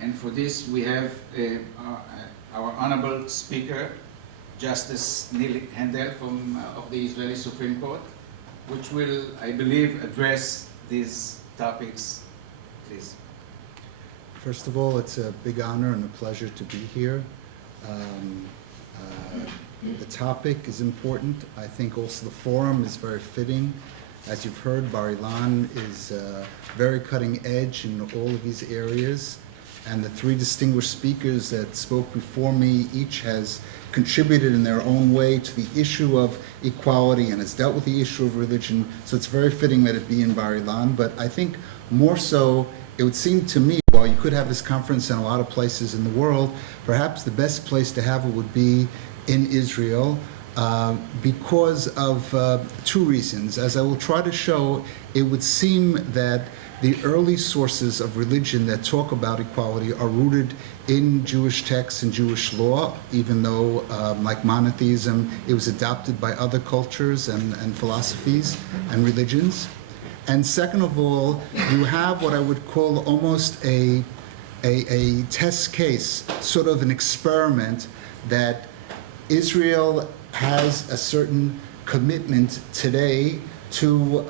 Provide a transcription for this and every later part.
And for this, we have our honorable speaker, Justice Neal Hendel of the Israeli Supreme Court, which will, I believe, address these topics. Please. First of all, it's a big honor and a pleasure to be here. The topic is important. I think also the forum is very fitting. As you've heard, Bar-Ilan is very cutting edge in all of these areas. And the three distinguished speakers that spoke before me each has contributed in their own way to the issue of equality and has dealt with the issue of religion. So it's very fitting that it be in Bar-Ilan. But I think more so, it would seem to me, while you could have this conference in a lot of places in the world, perhaps the best place to have it would be in Israel because of two reasons. As I will try to show, it would seem that the early sources of religion that talk about equality are rooted in Jewish texts and Jewish law, even though, like monotheism, it was adopted by other cultures and philosophies and religions. And second of all, you have what I would call almost a test case, sort of an experiment, that Israel has a certain commitment today to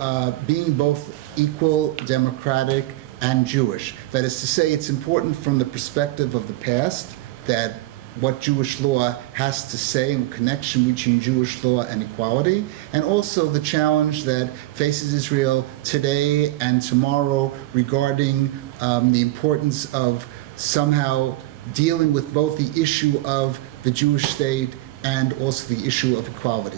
being both equal, democratic, and Jewish. That is to say, it's important from the perspective of the past that what Jewish law has to say in connection between Jewish law and equality, and also the challenge that faces Israel today and tomorrow regarding the importance of somehow dealing with both the issue of the Jewish state and also the issue of equality.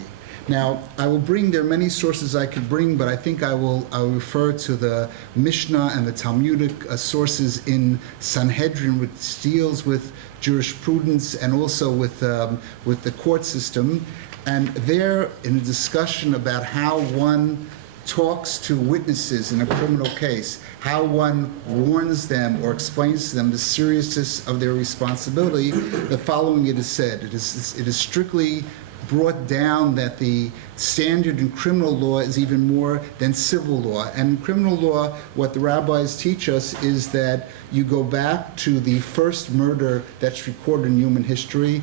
Now, I will there are many sources I could bring, but I think I'll refer to the Mishnah and the Talmudic sources in Sanhedrin, which deals with jurisprudence and also with the court system. And there, in a discussion about how one talks to witnesses in a criminal case, how one warns them or explains to them the seriousness of their responsibility, the following it is said. It is strictly brought down that the standard in criminal law is even more than civil law. And in criminal law, what the rabbis teach us is that you go back to the first murder that's recorded in human history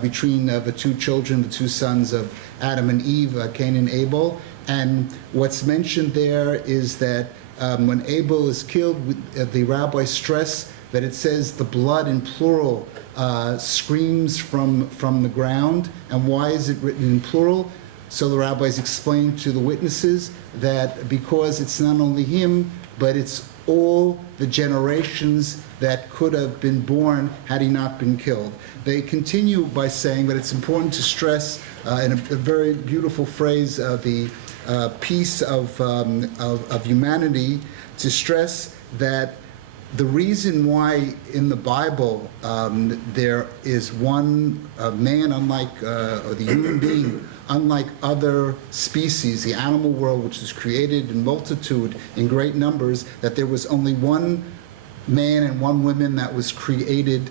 between the two children, the two sons of Adam and Eve, Cain and Abel. And what's mentioned there is that when Abel is killed, the rabbis stress that it says the blood in plural screams from the ground. And why is it written in plural? So the rabbis explain to the witnesses that because it's not only him, but it's all the generations that could have been born had he not been killed. They continue by saying that it's important to stress in a very beautiful phrase, the piece of humanity, to stress that the reason why in the Bible there is one man unlike, or the human being unlike other species, the animal world, which is created in multitude, in great numbers, that there was only one man and one woman that was created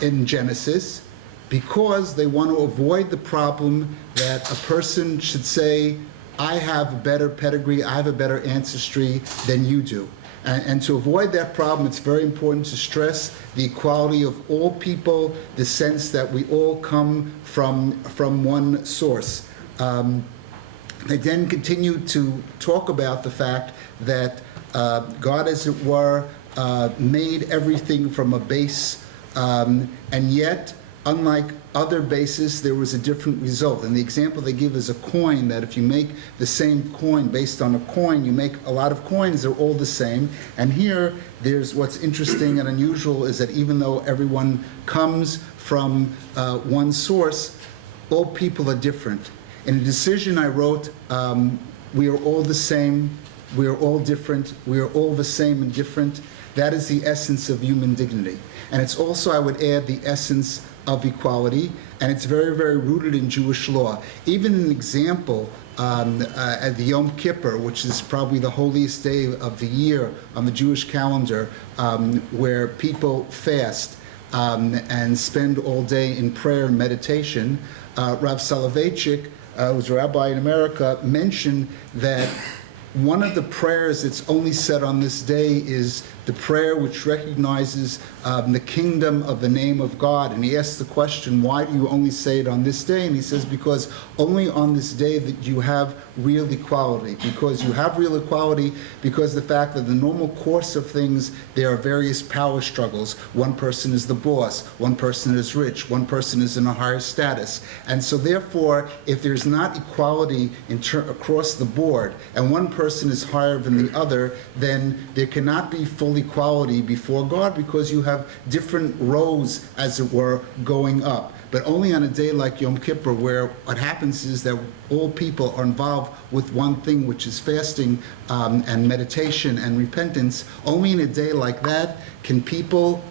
in Genesis, because they want to avoid the problem that a person should say, I have a better pedigree, I have a better ancestry than you do. And to avoid that problem, it's very important to stress the equality of all people, the sense that we all come from one source. They then continue to talk about the fact that God, as it were, made everything from a base, and yet, unlike other bases, there was a different result. And the example they give is a coin, that if you make the same coin based on a coin, you make a lot of coins, they're all the same. And here, there's what's interesting and unusual is that even though everyone comes from one source, all people are different. In a decision I wrote, we are all the same, we are all different, we are all the same and different. That is the essence of human dignity. And it's also, I would add, the essence of equality, and it's very, very rooted in Jewish law. Even an example at the Yom Kippur, which is probably the holiest day of the year on the Jewish calendar, where people fast and spend all day in prayer and meditation, Rav Soloveitchik, who's a rabbi in America, mentioned that one of the prayers that's only said on this day is the prayer which recognizes the kingdom of the name of God. And he asks the question, why do you only say it on this day? And he says, because only on this day that you have real equality. Because you have real equality because the fact that the normal course of things, there are various power struggles. One person is the boss, one person is rich, one person is in a higher status. And so therefore, if there's not equality across the board, and one person is higher than the other, then there cannot be full equality before God, because you have different rows, as it were, going up. But only on a day like Yom Kippur, where what happens is that all people are involved with one thing, which is fasting and meditation and repentance, only in a day like that can people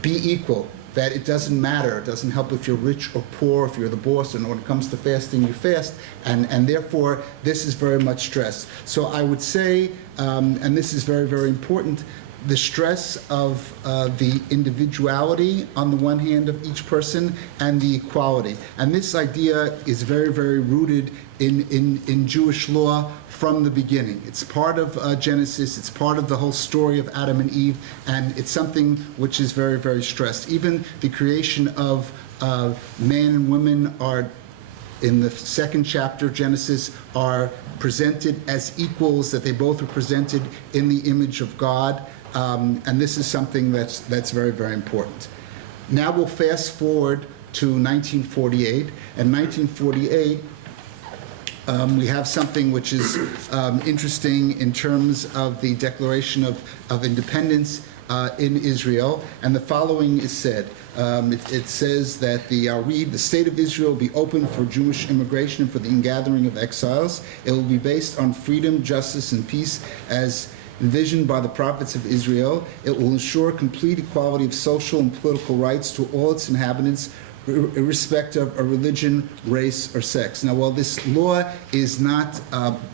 be equal. That it doesn't matter. It doesn't help if you're rich or poor, if you're the boss, and when it comes to fasting, you fast. And therefore, this is very much stressed. So I would say, and this is very, very important, the stress of the individuality on the one hand of each person and the equality. And this idea is very, very rooted in Jewish law from the beginning. It's part of Genesis, it's part of the whole story of Adam and Eve, and it's something which is very, very stressed. Even the creation of man and women are, in the second chapter of Genesis, are presented as equals, that they both are presented in the image of God. And this is something that's very, very important. Now we'll fast forward to 1948. And 1948, we have something which is interesting in terms of the Declaration of Independence in Israel. And the following is said. It says that I'll read, the state of Israel will be open for Jewish immigration and for the ingathering of exiles. It will be based on freedom, justice, and peace as envisioned by the prophets of Israel. It will ensure complete equality of social and political rights to all its inhabitants, irrespective of religion, race, or sex. Now, while this law is not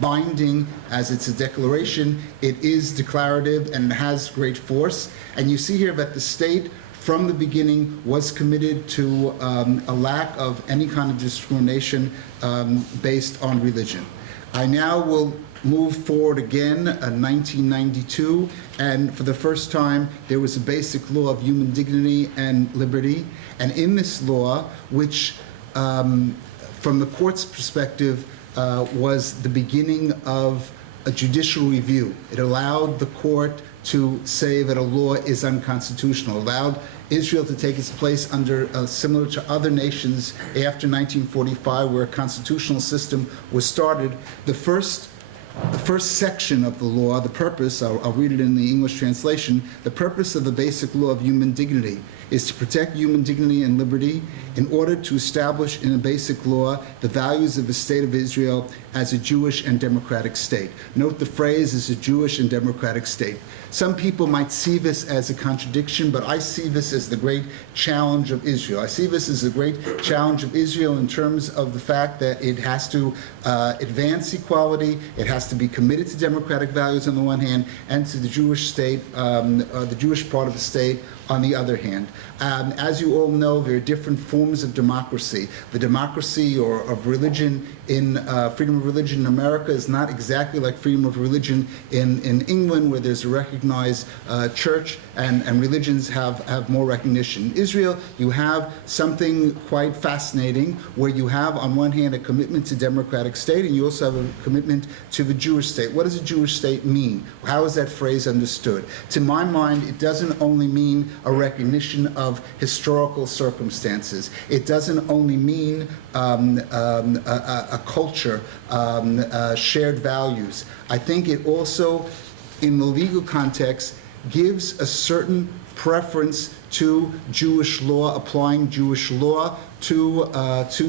binding as it's a declaration, it is declarative and it has great force. And you see here that the state, from the beginning, was committed to a lack of any kind of discrimination based on religion. I now will move forward again in 1992, and for the first time there was a basic law of human dignity and liberty. And in this law, which from the court's perspective was the beginning of a judicial review, it allowed the court to say that a law is unconstitutional, allowed Israel to take its place under, similar to other nations after 1945, where a constitutional system was started. The first section of the law, the purpose, I'll read it in the English translation, the purpose of the basic law of human dignity is to protect human dignity and liberty in order to establish in a basic law the values of the state of Israel as a Jewish and democratic state. Note the phrase is a Jewish and democratic state. Some people might see this as a contradiction, but I see this as the great challenge of Israel. I see this as the great challenge of Israel in terms of the fact that it has to advance equality, it has to be committed to democratic values on the one hand, and to the Jewish state, the Jewish part of the state on the other hand. As you all know, there are different forms of democracy. The democracy or of religion in freedom of religion in America is not exactly like freedom of religion in England, where there's a recognized church and religions have more recognition. In Israel, you have something quite fascinating, where you have on one hand a commitment to democratic state, and you also have a commitment to the Jewish state. What does a Jewish state mean? How is that phrase understood? To my mind, it doesn't only mean a recognition of historical circumstances. It doesn't only mean a culture, shared values. I think it also, in the legal context, gives a certain preference to Jewish law, applying Jewish law to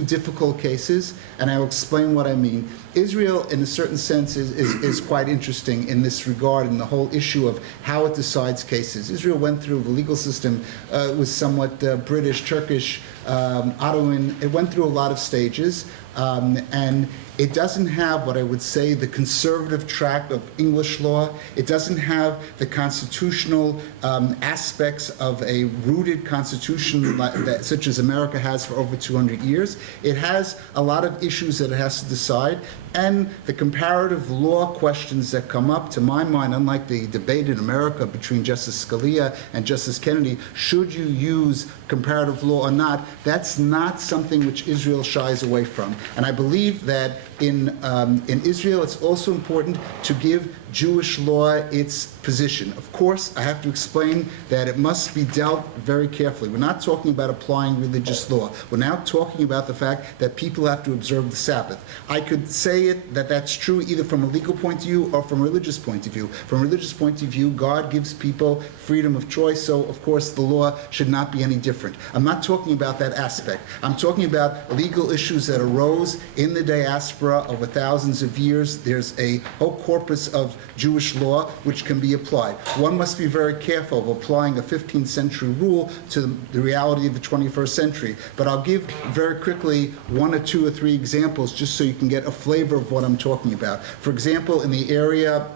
difficult cases, and I will explain what I mean. Israel, in a certain sense, is quite interesting in this regard, in the whole issue of how it decides cases. Israel went through the legal system, was somewhat British, Turkish, Ottoman. It went through a lot of stages. And it doesn't have what I would say the conservative track of English law. It doesn't have the constitutional aspects of a rooted constitution such as America has for over 200 years. It has a lot of issues that it has to decide, and the comparative law questions that come up, to my mind, unlike the debate in America between Justice Scalia and Justice Kennedy, should you use comparative law or not, that's not something which Israel shies away from. And I believe that in Israel, it's also important to give Jewish law its position. Of course, I have to explain that it must be dealt very carefully. We're not talking about applying religious law. We're now talking about the fact that people have to observe the Sabbath. I could say that that's true either from a legal point of view or from a religious point of view. From a religious point of view, God gives people freedom of choice, so of course the law should not be any different. I'm not talking about that aspect. I'm talking about legal issues that arose in the diaspora over thousands of years. There's a whole corpus of Jewish law which can be applied. One must be very careful of applying a 15th century rule to the reality of the 21st century. But I'll give very quickly one or two or three examples just so you can get a flavor of what I'm talking about. For example, in the area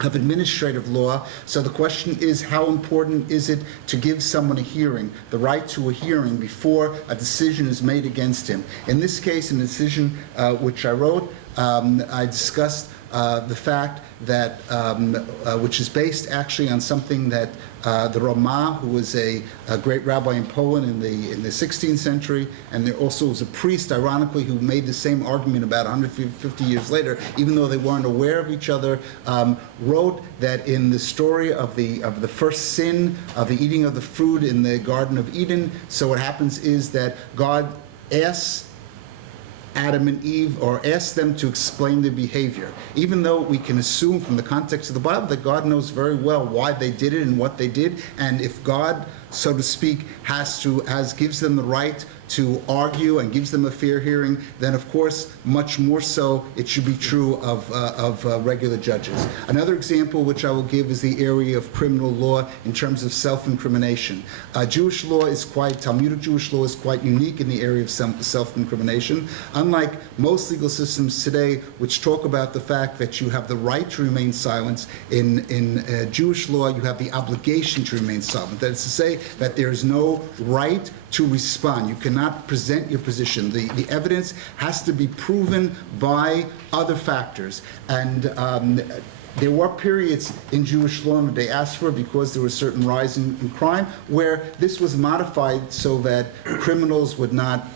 of administrative law, so the question is, how important is it to give someone a hearing, the right to a hearing before a decision is made against him? In this case, in a decision which I wrote, I discussed the fact that, which is based actually on something that the Ramah, who was a great rabbi in Poland in the 16th century, and there also was a priest, ironically, who made the same argument about 150 years later, even though they weren't aware of each other, wrote that in the story of the first sin, of the eating of the fruit in the Garden of Eden, so what happens is that God asks Adam and Eve, or ask them to explain their behavior. Even though we can assume from the context of the Bible that God knows very well why they did it and what they did, and if God, so to speak, gives them the right to argue and gives them a fair hearing, then of course, much more so, it should be true of regular judges. Another example which I will give is the area of criminal law in terms of self-incrimination. Jewish law is Talmudic Jewish law is quite unique in the area of self-incrimination. Unlike most legal systems today, which talk about the fact that you have the right to remain silent, in Jewish law, you have the obligation to remain silent. That is to say that there is no right to respond. You cannot present your position. The evidence has to be proven by other factors. And there were periods in Jewish law in the diaspora, because there was a certain rise in crime, where this was modified so that criminals would not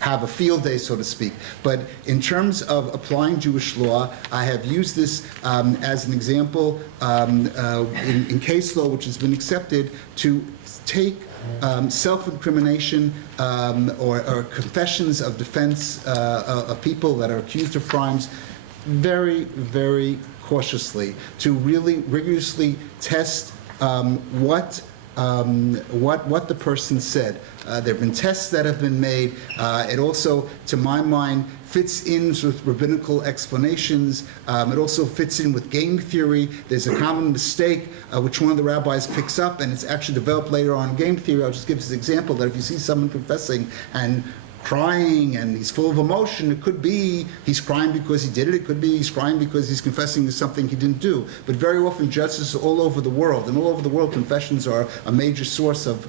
have a field day, so to speak. But in terms of applying Jewish law, I have used this as an example in case law, which has been accepted, to take self-incrimination or confessions of defense of people that are accused of crimes very, very cautiously, to really rigorously test what the person said. There have been tests that have been made. It also, to my mind, fits in with rabbinical explanations. It also fits in with game theory. There's a common mistake which one of the rabbis picks up, and it's actually developed later on in game theory. I'll just give this example, that if you see someone confessing and crying and he's full of emotion, it could be he's crying because he did it. It could be he's crying because he's confessing to something he didn't do. But very often, justices all over the world, and all over the world, confessions are a major source of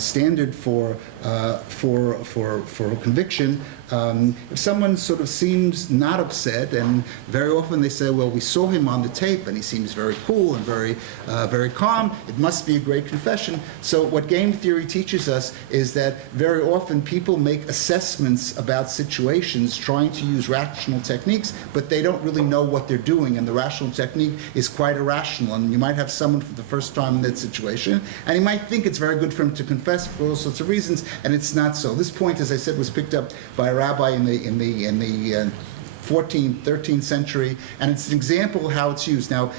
standard for conviction. If someone sort of seems not upset, and very often they say, well, we saw him on the tape and he seems very cool and very calm, it must be a great confession. So what game theory teaches us is that very often people make assessments about situations trying to use rational techniques, but they don't really know what they're doing, and the rational technique is quite irrational. And you might have someone for the first time in that situation, and he might think it's very good for him to confess for all sorts of reasons, and it's not so. This point, as I said, was picked up by a rabbi in the 14th, 13th century, and it's an example of how it's used. Now,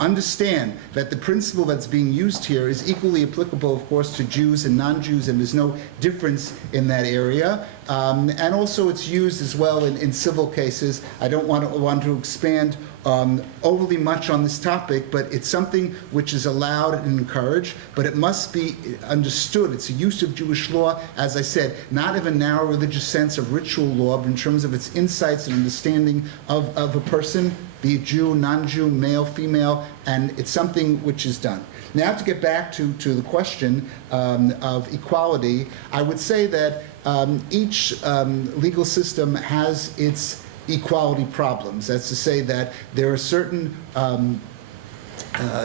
understand that the principle that's being used here is equally applicable, of course, to Jews and non-Jews, and there's no difference in that area. And also it's used as well in civil cases. I don't want to expand overly much on this topic, but it's something which is allowed and encouraged, but it must be understood. It's a use of Jewish law, as I said, not in a narrow religious sense of ritual law, but in terms of its insights and understanding of a person, be it Jew, non-Jew, male, female, and it's something which is done. Now to get back to the question of equality, I would say that each legal system has its equality problems. That's to say that there are certain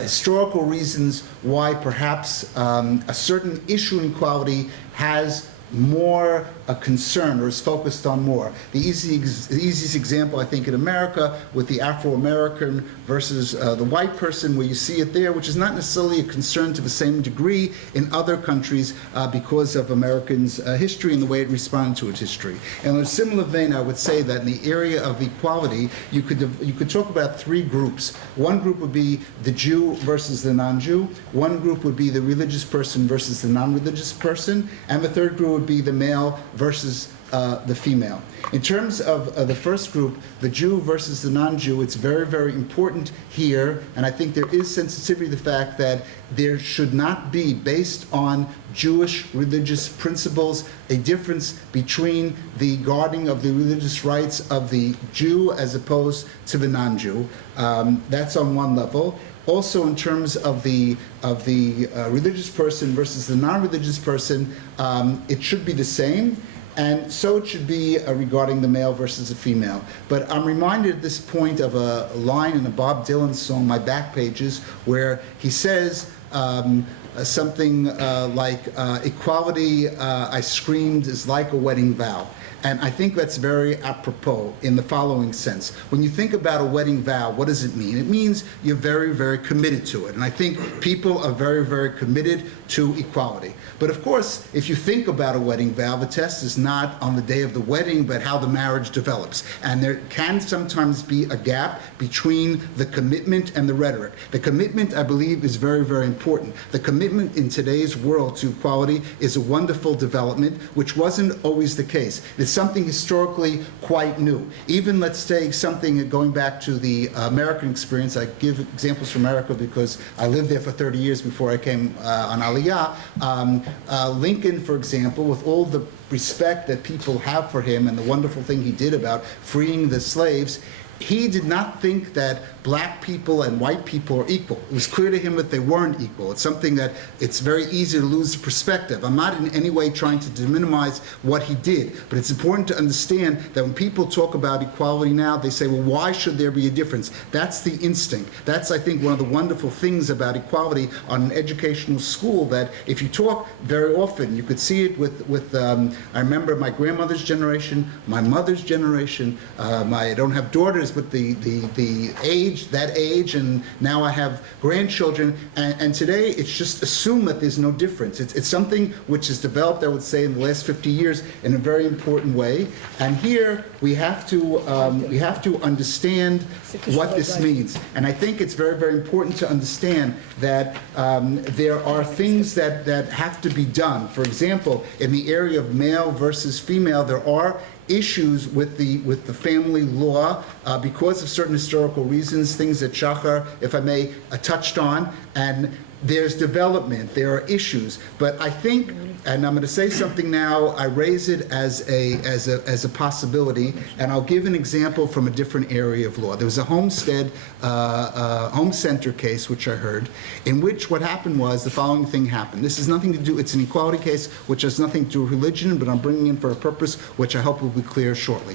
historical reasons why perhaps a certain issue in equality has more a concern or is focused on more. The easiest example, I think, in America with the Afro-American versus the white person, where you see it there, which is not necessarily a concern to the same degree in other countries because of Americans' history and the way it responded to its history. And in a similar vein, I would say that in the area of equality, you could talk about three groups. One group would be the Jew versus the non-Jew. One group would be the religious person versus the non-religious person. And the third group would be the male versus the female. In terms of the first group, the Jew versus the non-Jew, it's very, very important here, and I think there is sensitivity to the fact that there should not be, based on Jewish religious principles, a difference between the guarding of the religious rights of the Jew as opposed to the non-Jew. That's on one level. Also, in terms of the religious person versus the non-religious person, it should be the same, and so it should be regarding the male versus the female. But I'm reminded at this point of a line in a Bob Dylan song, My Back Pages, where he says something like, equality, I screamed, is like a wedding vow. And I think that's very apropos in the following sense. When you think about a wedding vow, what does it mean? It means you're very, very committed to it. And I think people are very, very committed to equality. But of course, if you think about a wedding vow, the test is not on the day of the wedding, but how the marriage develops. And there can sometimes be a gap between the commitment and the rhetoric. The commitment, I believe, is very, very important. The commitment in today's world to equality is a wonderful development, which wasn't always the case. It's something historically quite new. Even, let's say, something going back to the American experience. I give examples from America because I lived there for 30 years before I came on Aliyah. Lincoln, for example, with all the respect that people have for him and the wonderful thing he did about freeing the slaves, he did not think that black people and white people are equal. It was clear to him that they weren't equal. It's something that it's very easy to lose perspective. I'm not in any way trying to minimize what he did, but it's important to understand that when people talk about equality now, they say, well, why should there be a difference? That's the instinct. That's, I think, one of the wonderful things about equality on an educational school, that if you talk very often, you could see it with I remember my grandmother's generation, my mother's generation, I don't have daughters, but the age, and now I have grandchildren, and today it's just assumed that there's no difference. It's something which has developed, I would say, in the last 50 years in a very important way, and here we have to understand what this means. And I think it's very, very important to understand that there are things that have to be done. For example, in the area of male versus female, there are issues with the family law because of certain historical reasons, things that Shachar, if I may, touched on, and there's development, there are issues. But I think, and I'm going to say something now, I raise it as a possibility, and I'll give an example from a different area of law. There was a homestead, home center case, which I heard, in which what happened was the following thing happened. This has nothing to do, it's an equality case, which has nothing to do with religion, but I'm bringing in for a purpose, which I hope will be clear shortly.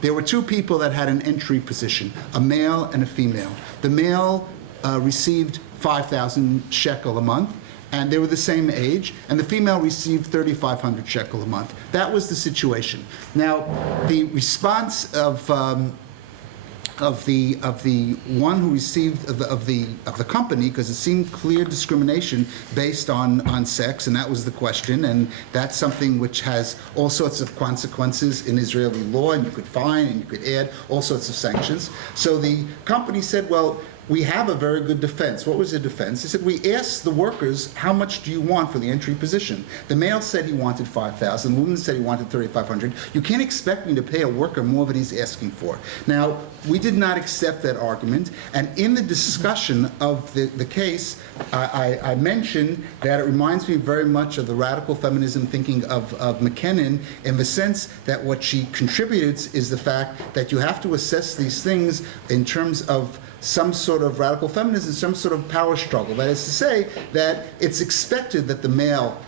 There were two people that had an entry position, a male and a female. The male received 5,000 shekel a month, and they were the same age, and the female received 3,500 shekel a month. That was the situation. Now, the response of the one who received of the company, because it seemed clear discrimination based on sex, and that was the question, and that's something which has all sorts of consequences in Israeli law, and you could fine and you could add all sorts of sanctions. So the company said, well, we have a very good defense. What was the defense? He said, we asked the workers, how much do you want for the entry position? The male said he wanted $5,000. The woman said he wanted $3,500. You can't expect me to pay a worker more than he's asking for. Now, we did not accept that argument, and in the discussion of the case, I mentioned that it reminds me very much of the radical feminism thinking of McKinnon, in the sense that what she contributed is the fact that you have to assess these things in terms of some sort of radical feminism, some sort of power struggle. That is to say that it's expected that the male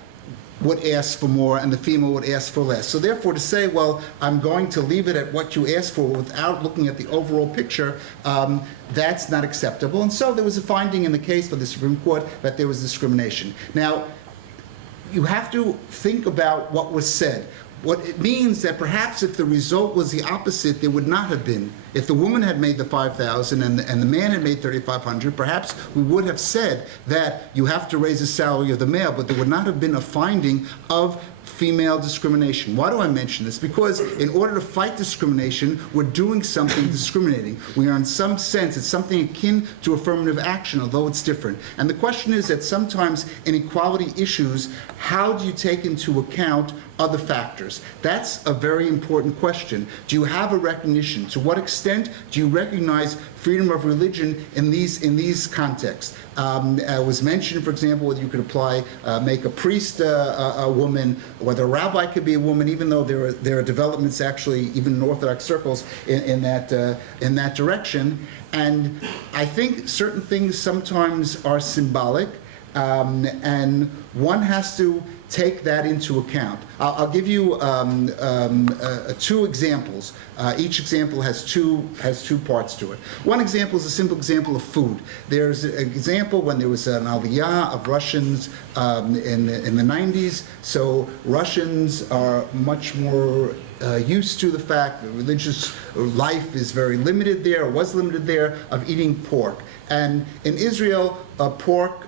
would ask for more and the female would ask for less. So therefore to say, well, I'm going to leave it at what you asked for without looking at the overall picture, that's not acceptable. And so there was a finding in the case for the Supreme Court that there was discrimination. Now, you have to think about what was said. What it means that perhaps if the result was the opposite, there would not have been. If the woman had made the $5,000 and the man had made $3,500, perhaps we would have said that you have to raise the salary of the male, but there would not have been a finding of female discrimination. Why do I mention this? Because in order to fight discrimination, we're doing something discriminating. We are in some sense, it's something akin to affirmative action, although it's different. And the question is that sometimes in equality issues, how do you take into account other factors? That's a very important question. Do you have a recognition? To what extent do you recognize freedom of religion in these contexts? It was mentioned, for example, whether you could make a priest a woman, whether a rabbi could be a woman, even though there are developments actually, even in Orthodox circles, in that direction. And I think certain things sometimes are symbolic, and one has to take that into account. I'll give you two examples. Each example has two parts to it. One example is a simple example of food. There's an example when there was an aliyah of Russians in the 90s. So Russians are much more used to the fact that religious life is very limited there, or was limited there, of eating pork. And in Israel, pork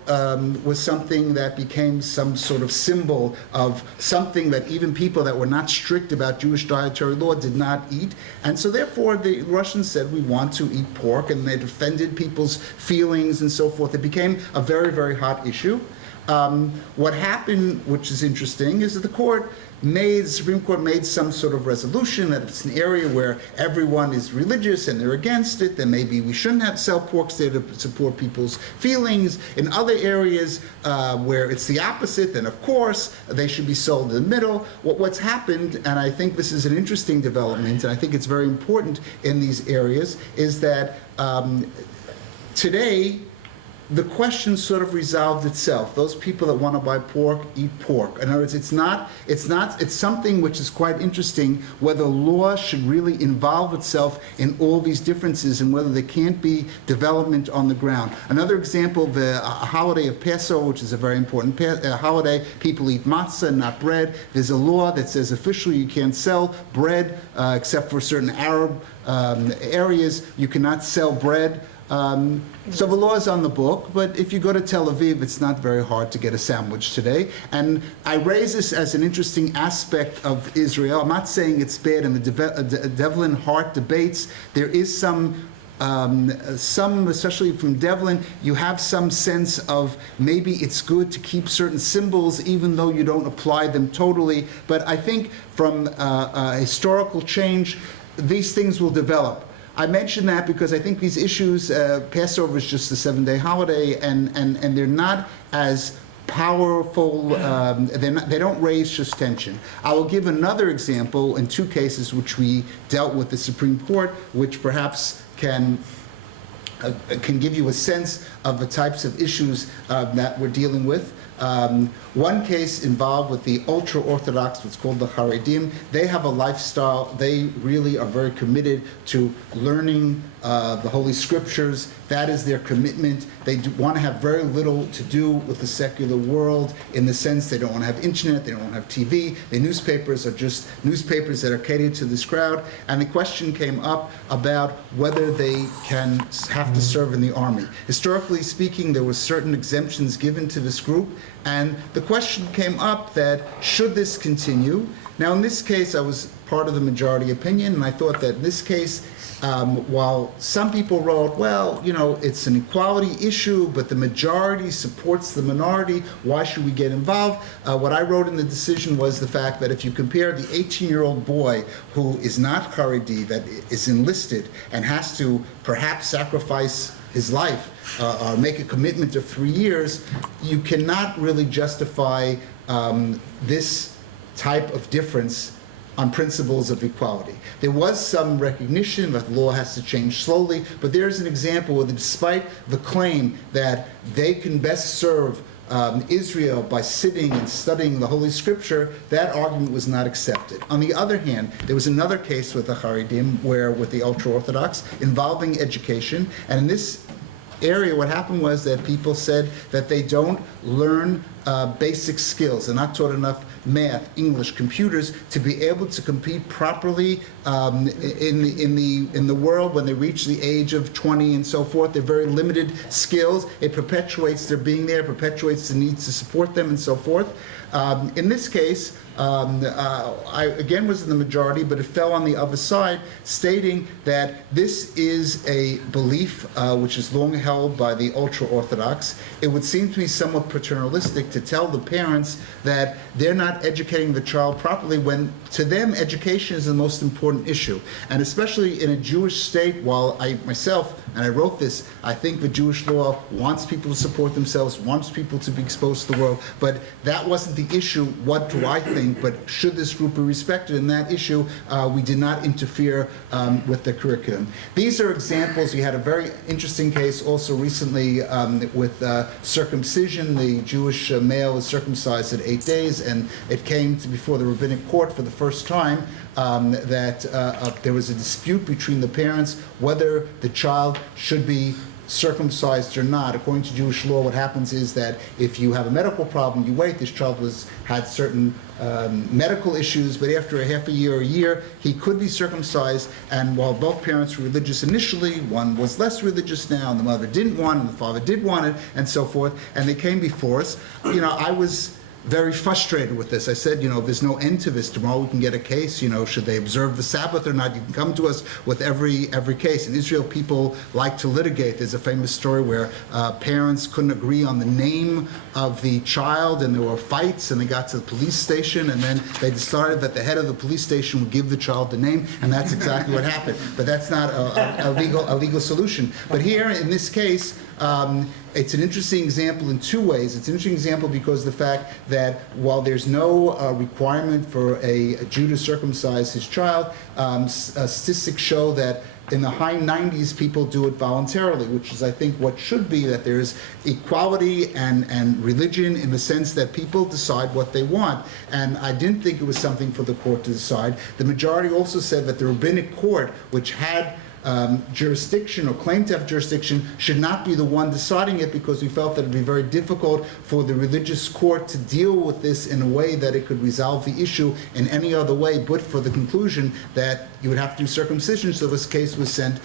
was something that became some sort of symbol of something that even people that were not strict about Jewish dietary law did not eat. And so therefore the Russians said, we want to eat pork, and they defended people's feelings and so forth. It became a very, very hot issue. What happened, which is interesting, is that the Supreme Court made some sort of resolution that if it's an area where everyone is religious and they're against it, then maybe we shouldn't sell pork there to support people's feelings. In other areas where it's the opposite, then of course they should be sold in the middle. What's happened, and I think this is an interesting development, and I think it's very important in these areas, is that today the question sort of resolved itself. Those people that want to buy pork eat pork. In other words, it's something which is quite interesting, whether law should really involve itself in all these differences and whether there can't be development on the ground. Another example, the holiday of Passover, which is a very important holiday. People eat matzah, not bread. There's a law that says officially you can't sell bread except for certain Arab areas. You cannot sell bread. So the law is on the book, but if you go to Tel Aviv, it's not very hard to get a sandwich today. And I raise this as an interesting aspect of Israel. I'm not saying it's bad. In the Devlin Hart debates, there is some, especially from Devlin, you have some sense of maybe it's good to keep certain symbols even though you don't apply them totally. But I think from historical change, these things will develop. I mention that because I think these issues, Passover is just a 7-day holiday, and they're not as powerful, they don't raise just tension. I will give another example in two cases which we dealt with the Supreme Court, which perhaps can give you a sense of the types of issues that we're dealing with. One case involved with the ultra-Orthodox, what's called the Haredim. They have a lifestyle. They really are very committed to learning the Holy Scriptures. That is their commitment. They want to have very little to do with the secular world in the sense they don't want to have internet, they don't want to have TV. Their newspapers are just newspapers that are catered to this crowd. And the question came up about whether they have to serve in the army. Historically speaking, there were certain exemptions given to this group, And the question came up that, should this continue? Now, in this case, I was part of the majority opinion, and I thought that in this case, while some people wrote, well, you know, it's an equality issue, but the majority supports the minority, why should we get involved? What I wrote in the decision was the fact that if you compare the 18-year-old boy who is not Haredi, that is enlisted and has to perhaps sacrifice his life or make a commitment of 3 years, you cannot really justify this type of difference on principles of equality. There was some recognition that the law has to change slowly, but there's an example where despite the claim that they can best serve Israel by sitting and studying the Holy Scripture, that argument was not accepted. On the other hand, there was another case with the Haredim, where with the ultra-Orthodox, involving education, and in this area what happened was that people said that they don't learn basic skills. They're not taught enough math, English, computers to be able to compete properly in the world when they reach the age of 20 and so forth. They're very limited skills. It perpetuates their being there, perpetuates the need to support them and so forth. In this case, I again was in the majority, but it fell on the other side, stating that this is a belief which is long held by the ultra-Orthodox. It would seem to me somewhat paternalistic to tell the parents that they're not educating the child properly when, to them, education is the most important issue. And especially in a Jewish state, while I myself, and I wrote this, I think the Jewish law wants people to support themselves, wants people to be exposed to the world, but that wasn't the issue. What do I think? But should this group be respected? In that issue, we did not interfere with the curriculum. These are examples. We had a very interesting case also recently with circumcision. The Jewish male was circumcised at 8 days, and it came to before the rabbinic court for the first time that there was a dispute between the parents whether the child should be circumcised or not. According to Jewish law, what happens is that if you have a medical problem, you wait. This child had certain medical issues, but after a half a year or a year, he could be circumcised. And while both parents were religious initially, one was less religious now, and the mother didn't want it, and the father did want it, and so forth. And they came before us. You know, I was very frustrated with this. I said, you know, there's no end to this. Tomorrow we can get a case, you know, should they observe the Sabbath or not? You can come to us with every case. In Israel, people like to litigate. There's a famous story where parents couldn't agree on the name of the child, and there were fights, and they got to the police station, and then they decided that the head of the police station would give the child the name, and that's exactly what happened. But that's not a legal solution. But here, in this case, it's an interesting example in two ways. It's an interesting example because the fact that while there's no requirement for a Jew to circumcise his child, statistics show that in the high 90s people do it voluntarily, which is, I think, what should be, that there's equality and religion in the sense that people decide what they want. And I didn't think it was something for the court to decide. The majority also said that the rabbinic court, which had jurisdiction or claim to have jurisdiction, should not be the one deciding it, because we felt that it would be very difficult for the religious court to deal with this in a way that it could resolve the issue in any other way but for the conclusion that you would have to do circumcision, so this case was sent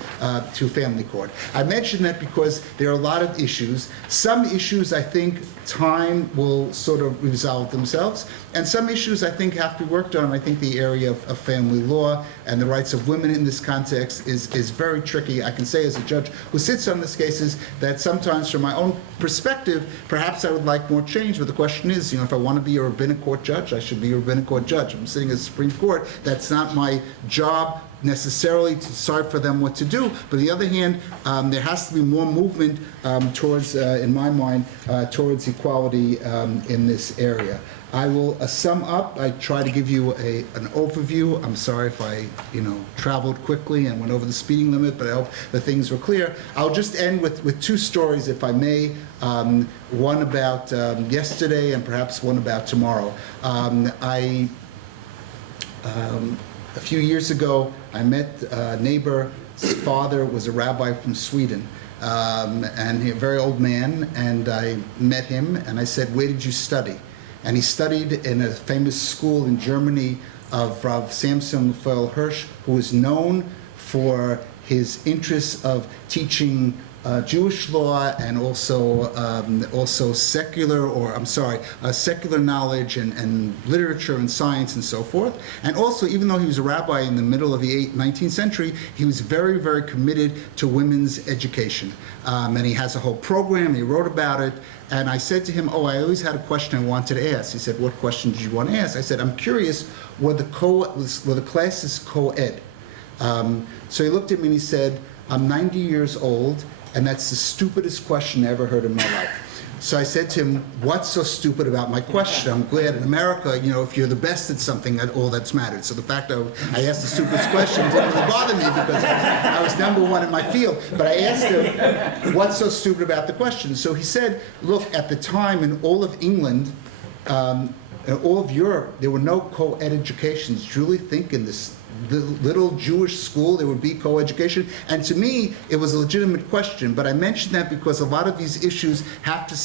to family court. I mention that because there are a lot of issues. Some issues I think time will sort of resolve themselves, and some issues I think have to be worked on. I think the area of family law and the rights of women in this context is very tricky. I can say as a judge who sits on these cases that sometimes from my own perspective, perhaps I would like more change, but the question is, you know, if I want to be a rabbinic court judge, I should be a rabbinic court judge. I'm sitting as a Supreme Court. That's not my job necessarily to decide for them what to do, but on the other hand, there has to be more movement towards, in my mind, towards equality in this area. I will sum up. I try to give you an overview. I'm sorry if I, traveled quickly and went over the speeding limit, but I hope the things were clear. I'll just end with two stories, if I may. One about yesterday and perhaps one about tomorrow. A few years ago, I met a neighbor. His father was a rabbi from Sweden, and a very old man, and I met him, and I said, "Where did you study?" And he studied in a famous school in Germany of Rav Samson Raphael Hirsch, who was known for his interests of teaching Jewish law and also secular, secular knowledge and literature and science and so forth. And also, even though he was a rabbi in the middle of the 19th century, he was very, very committed to women's education. And he has a whole program, he wrote about it. And I said to him, oh, I always had a question I wanted to ask. He said, what question did you want to ask? I said, I'm curious, were the classes co-ed? So he looked at me and he said, I'm 90 years old, and that's the stupidest question I ever heard in my life. So I said to him, what's so stupid about my question? I'm glad in America, you know, if you're the best at something, all that's mattered. So the fact that I asked the stupidest question didn't really bother me because I was #1 in my field. But I asked him, what's so stupid about the question? So he said, look, at the time in all of England, in all of Europe, there were no co-ed educations. Do you really think in this little Jewish school there would be co-education? And to me, it was a legitimate question, but I mentioned that because a lot of these issues have to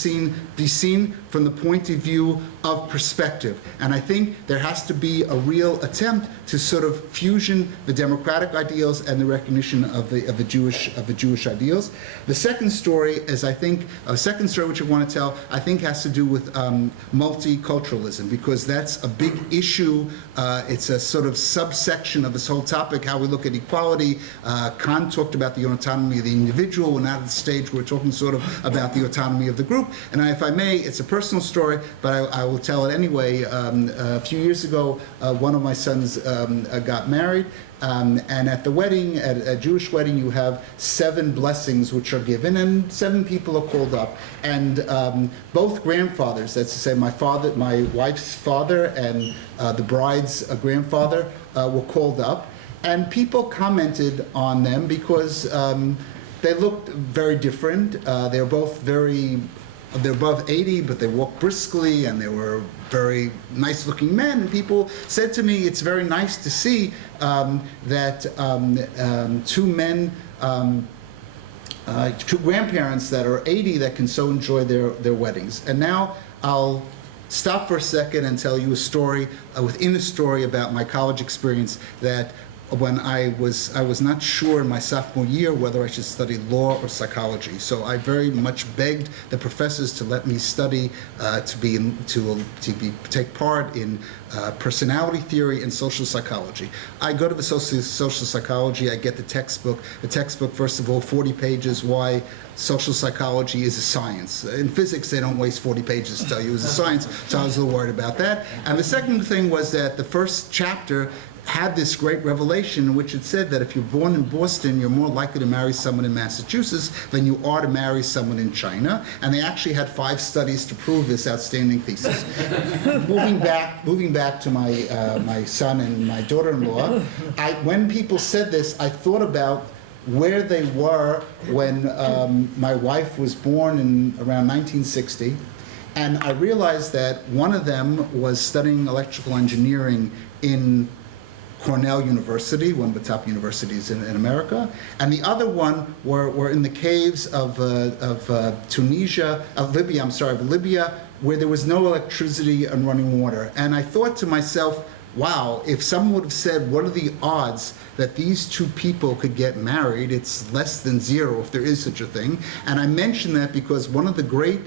be seen from the point of view of perspective. And I think there has to be a real attempt to sort of fusion the democratic ideals and the recognition of the Jewish ideals. The second story is, I think, a second story which I want to tell, I think has to do with multiculturalism, because that's a big issue. It's a sort of subsection of this whole topic, how we look at equality. Kant talked about the autonomy of the individual. We're not at the stage where we're talking sort of about the autonomy of the group. And if I may, it's a personal story, but I will tell it anyway. A few years ago, one of my sons got married. And at the wedding, at a Jewish wedding, you have 7 blessings which are given, and 7 people are called up. And both grandfathers, that's to say my wife's father and the bride's grandfather, were called up. And people commented on them because they looked very different. They're both they're above 80, but they walk briskly, and they were very nice-looking men. And people said to me, it's very nice to see that 2 men, 2 grandparents that are 80 that can so enjoy their weddings. And now I'll stop for a second and tell you a story within the story about my college experience, that when I was not sure in my sophomore year whether I should study law or psychology. So I very much begged the professors to let me study take part in personality theory and social psychology. I go to the social psychology, I get the textbook. The textbook, first of all, 40 pages, why social psychology is a science. In physics, they don't waste 40 pages to tell you it's a science, so I was a little worried about that. And the second thing was that the first chapter had this great revelation in which it said that if you're born in Boston, you're more likely to marry someone in Massachusetts than you are to marry someone in China. And they actually had 5 studies to prove this outstanding thesis. moving back to my son and my daughter-in-law, when people said this, I thought about where they were when my wife was born in around 1960. And I realized that one of them was studying electrical engineering in Cornell University, one of the top universities in America, and the other one were in the caves of Libya, where there was no electricity and running water. And I thought to myself, wow, if someone would have said, what are the odds that these 2 people could get married? It's less than 0 if there is such a thing. And I mention that because one of the great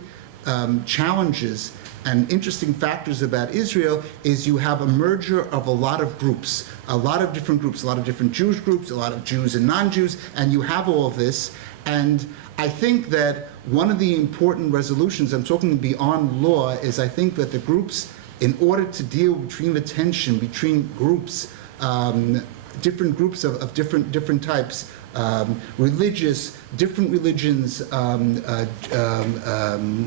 challenges and interesting factors about Israel is you have a merger of a lot of groups, a lot of different groups, a lot of different Jewish groups, a lot of Jews and non-Jews, and you have all of this. And I think that one of the important resolutions, I'm talking beyond law, is I think that the groups, in order to deal between the tension between groups, different groups of different types, different religions,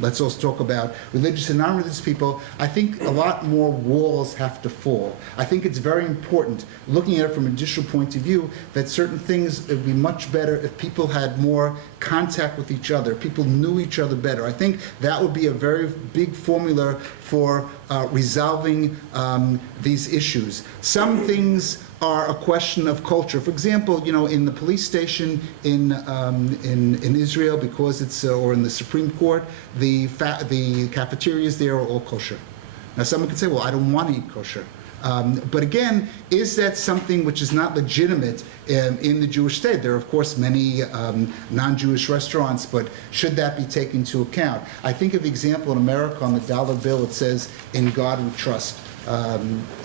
let's also talk about religious and non-religious people. I think a lot more walls have to fall. I think it's very important, looking at it from a judicial point of view, that certain things would be much better if people had more contact with each other, people knew each other better. I think that would be a very big formula for resolving these issues. Some things are a question of culture. For example, you know, in the police station in Israel, because it's or in the Supreme Court, the cafeterias there are all kosher. Now, someone could say, "Well, I don't want to eat kosher." But again, is that something which is not legitimate in the Jewish state? There are, of course, many non-Jewish restaurants, but should that be taken into account? I think of the example in America on the dollar bill, it says, "In God we trust."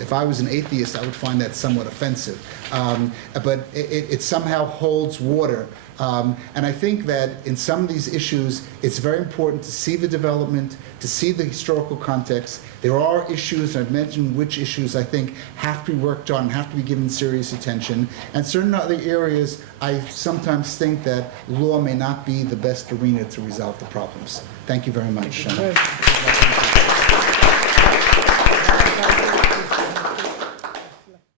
If I was an atheist, I would find that somewhat offensive. But it somehow holds water. And I think that in some of these issues, it's very important to see the development, to see the historical context. There are issues, I've mentioned which issues I think have to be worked on, have to be given serious attention. And certain other areas, I sometimes think that law may not be the best arena to resolve the problems. Thank you very much.